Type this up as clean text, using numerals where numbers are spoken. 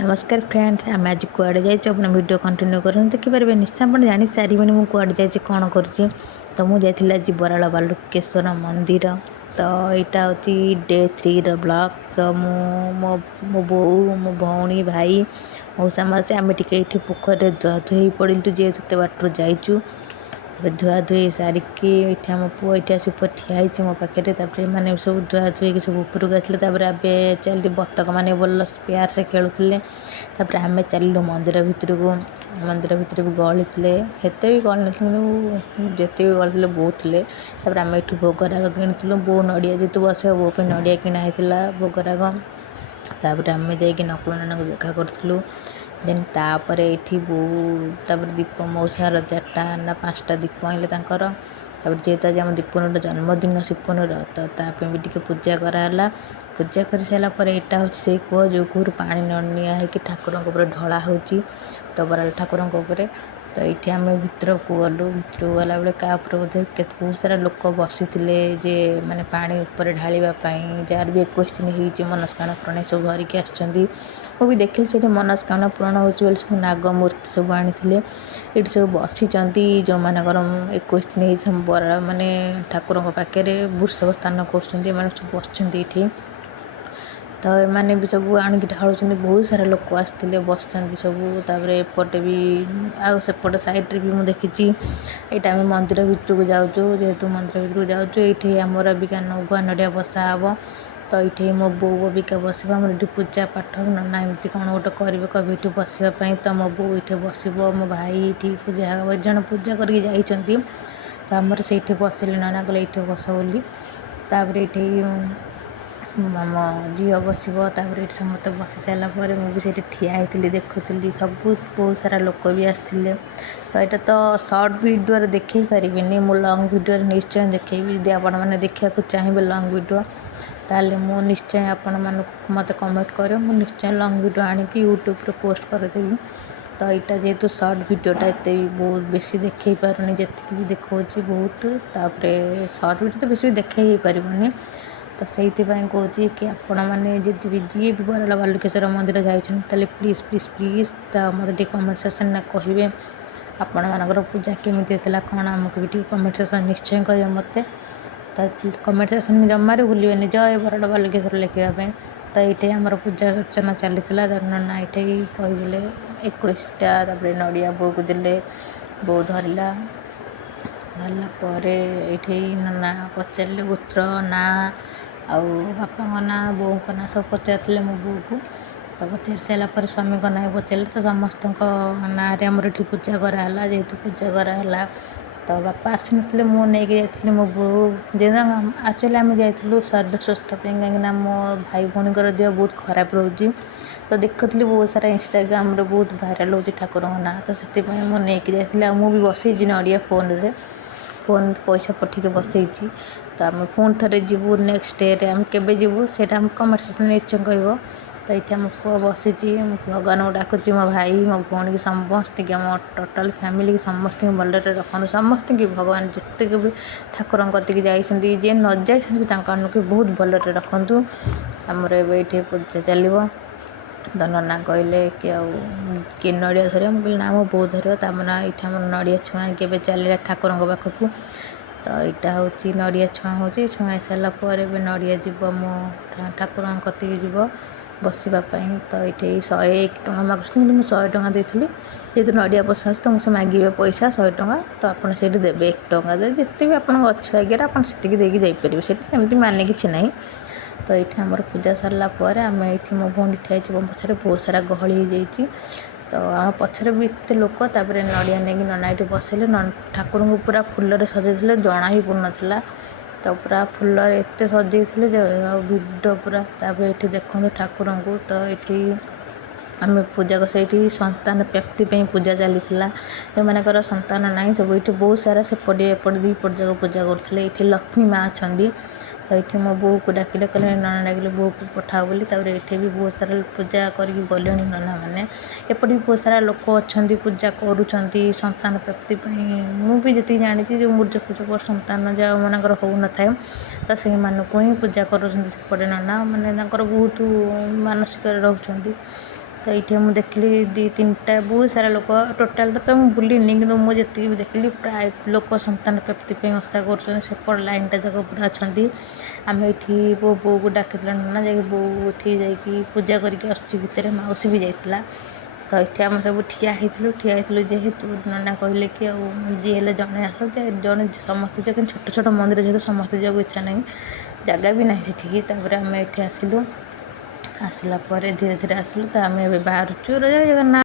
नमस्कार फ्रेंड्स, आम आज कुआड़े जाइए अपना वीडियो कंटिन्यू कर देखिपारे निश्चय आप जानी सारे मुझे कुआड़े जाइए कौन कर तो मुझे आज बराल बालुकेश्वर मंदिर। तो यहाँ हूँ डे 3 ब्लॉग। तो मो बो मो भौणी भाई मौसा मासी आम टे पोखर धुआधुई पड़ू जेहेतु बाटर जाइचु। धुआ धुई सारिकी ये आम पुआ ये आस ठिया मो पाखे मैंने सब धुआ धुई सब उपरକୁ आसिले। चल बतक मैंने भल प्यार से खेलुले। आम चलू मंदिर भितर को गली थे हेते भी गली न जिते भी गली बहुत थे। आम ये भोगराग किणुलु बो नड़िया जेहतु बस बो पे नड़िया किणाई भोगराग। आम जाकि नकुल नाना को देखा करूँ। देन तापर ये बो दीप मौसार 4टा ना 5टा दीप आइले। जेहेतु आज आम दीपन जन्मदिन शिवपुनर तो ताप भी टे पूजा कराला। पूजा कर सारापर यहाँ हूँ से कूह जो कूह पानी निया है ठाकुर ढला हो तो बराल ठाकुर। तो ये आम भर को गलु। भर को गला बेले क्या बोधे बहुत सारा लोक बसी जे मैंने पानी उपर ढालीवाई जार भी 21 दिन हो मनस्कामना पूरण सब धरिकी आसछंती। वो भी देखिए से मनस्कामना पूरण हो सब नागमूर्ति सब आनी ये सब बसी जो मानकर 21 दिन सब बरा माने ठाकुर पाखे वृषभ स्थान कर सब बस। तो मैंने भी सब आणिक ढालुं। बहुत सारा लोक आसते बस सब। एपटे भी आसपट साइड भी मुझे देखी। यहाँ आम मंदिर भितर को जाऊँ जेहेतु मंदिर भितर को जाऊँ ये आमर बिका नगुआ नड़िया बसा हे। तो ये मो बो बिका बस ये पूजा पाठ ना एमती कौन गोटे करेंगे कभी ये बसापी। तो मो बो ये बस मो भाई ये पूजा जन पूजा करके जाइंट। तो आमर से बसिले नाना कहले ये बस बोली। ये मम झील बसपर ये समस्त बस सारापर मुझे ठिया होती देखुली सब बहुत सारा लोक भी आसते। तो यहाँ तो सर्ट वीडियो देखे पारि मु लंग वीडियो निश्चय देखेबी। यदि आपण मैंने देखा चाहिए लंग वीडियो ताले मु निश्चय आपण मानक मत कमेंट कर निश्चय लंग वीडियो आणिक यूट्यूब रे पोस्ट करदेवी। तो यहाँ जेहेतु सर्ट वीडियोटा एत भी बहुत बेसी देखे पारुनी जी भी देखा बहुत सर्ट वीडियो तो बेसी देखे ही पारनी। तो से कहूँ कि आपण मैंने जी भी बराल बालुकेश्वर मंदिर जाइए प्लीज़ प्लीज़ प्लीज़ तो मतलब कमेंट सेक्शन में कहे आपण मानकर पूजा केमी होता कौन आमको भी कमेंट सेक्शन निश्चय करेंगे मत। तो कमेंट सेक्शन में जमार भूलें जय बराल बालुकेश्वर लिखापी। तो ये आमर पूजा अर्चना चली ना ये कहीदे 21टा नड़िया बो को दे बो धरला ये ना पचारे गोत्र ना आउ बापा ना बो ना सब पचारे मो बो को। तो पचार सारापर स्वामी को ना पचारे तो समस्त ना आमर ये पूजा कराला। जेहेतु पूजा कराला तो बापा आसी ना मुझे जाइए मो बो एक्चुअली आम जाइलु शरीर स्वस्थ कहीं मो भाई भौणी देह बहुत खराब रोचे। तो देखुली बहुत सारा इंस्टाग्राम बहुत भाइराल हो ठाकुर ना। तो से मुझे जाइए मुझे बसई नड़िया फोन पैसा पठिक बसई। तो आम पुणी थे जीवु नेक्स्ट डे आम केवे जीवु से कमेंट सेक्शन निश्चय कह। तो ये आम पुआ बसी भगवान को डाकुची मो भाई मो भौणी की समस्त आम टोटाल फैमिली की समस्त भलरे रखु। समस्त भगवान जिते भी ठाकुर कतिक जाइए जे न जाइए बहुत भलरे रखु। आमर ये पूजा चलो। तो नना कहले कि किए नड़िया धर मुझे ना मो बो धर तामना ये आम नड़िया छुआ के चलला ठाकुर पाखक। तो यहाँ हूँ नड़िया छुआ हो छुआ सारापर नड़िया जीव मो ठाकुर कतिक जीव बसवाई। तो ये 101 टଙ୍କା मागुँ मुझे 100 टଙ୍କା देती जेहतु नड़िया बसा तो मुझे मागे पैसा 100 टଙ୍କା। तो आपड़ से देवे 1 टଙ୍କା दे जिते भी आप अच्छे आगे आप देकी से माने कि ना। तो ये आम पूजा सारापर आम ये मो भौणी ठिया पछार बहुत सारा गहली हो जाइए। तो आम पछर भी एत लोक नड़िया नहीं नना ये बसले ठाकुर को पूरा फुलरे सजे जना ही पड़ना। तो पूरा फुल एत सजे भिड़ पूरा ये देखो ठाकुर को। तो ये आम पूजा कर संतान प्राप्ति पूजा चली जो मानकर संतान ना सब ये बहुत सारा सेपटे एपटे दीपट जाक पूजा करते। ये लक्ष्मी माँ अच्छा। तो ये मो बो को डाकिले कहले नना डाकिले बो को पठाओ बोली। ये भी बहुत सारा पूजा करके गले नना मैंने एपटे भी बहुत सारा लोक अच्छा पूजा करुँच संतान प्राप्ति। मुझे जी जानी जो मूर्ज पूजा संतान जो मानकर हो न था तो से मानक ही पूजा करेपटे नना मैंने बहुत मानसिक रोच। ତ ଏଇଠି ମୁଁ ଦେଖିଲି 2-3ଟା ବହୁତ ସାରା ଲୋକ, ଟୋଟାଲଟା ତ ମୁଁ ବୁଲିନି କିନ୍ତୁ ମୁଁ ଯେତିକି ବି ଦେଖିଲି ପ୍ରାୟ ଲୋକ ସନ୍ତାନ ପ୍ରାପ୍ତି ପାଇଁ ଓଷା କରୁଛନ୍ତି। ସେପଟ ଲାଇନ୍ଟା ଯାକ ପୁରା ଅଛନ୍ତି। ଆମେ ଏଇଠି ବୋଉକୁ ଡାକିଥିଲା ନନା, ଯାଇକି ବୋଉ ଏଠି ଯାଇକି ପୂଜା କରିକି ଆସୁଛି ଭିତରେ, ମାଉସୀ ବି ଯାଇଥିଲା। ତ ଏଠି ଆମେ ସବୁ ଠିଆ ହେଇଥିଲୁ ଯେହେତୁ ନନା କହିଲେ କି ଆଉ ଯିଏ ହେଲେ ଜଣେ ଆସ, ଜଣେ ସମସ୍ତେ ଯାଉ, କିନ୍ତୁ ଛୋଟ ଛୋଟ ମନ୍ଦିର ଯେହେତୁ ସମସ୍ତେ ଯିବାକୁ ଇଚ୍ଛା ନାହିଁ, ଜାଗା ବି ନାହିଁ ସେଠିକି। ତାପରେ ଆମେ ଏଠି ଆସିଲା ପରେ ଧୀରେ ଧୀରେ ଆସିଲୁ। ତ ଆମେ ଏବେ ବାହାରୁଛୁ। ଜୟ ଜଗନ୍ନାଥ।